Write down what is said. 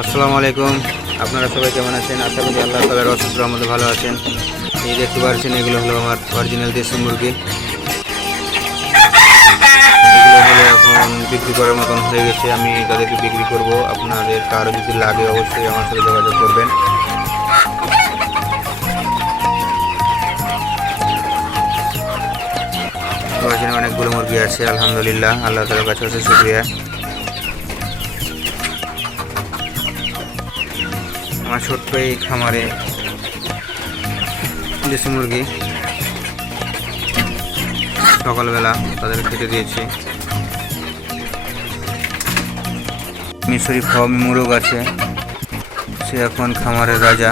আসসালামু আলাইকুম। আপনারা সবাই কেমন আছেন? আশা করি আল্লাহ তালার অসুস্থর আমাদের ভালো আছেন। এই দেখতে পাচ্ছেন, এগুলো হলো আমার অরিজিনাল দেশি মুরগি। এগুলো এখন বিক্রি করার মতন হয়ে গেছে। আমি তাদেরকে বিক্রি করব। আপনাদের কারও যদি লাগে অবশ্যই আমার সাথে যোগাযোগ করবেন। অনেকগুলো মুরগি আছে, আলহামদুলিল্লাহ। আল্লাহ তালার কাছে আছে শুক্রিয়া। আমার ছোট্ট এই খামারে দেশি মুরগি সকালবেলা তাদের খেতে দিয়েছে। মিশরি ফর্ম মুরগ আছে, সে এখন খামারের রাজা।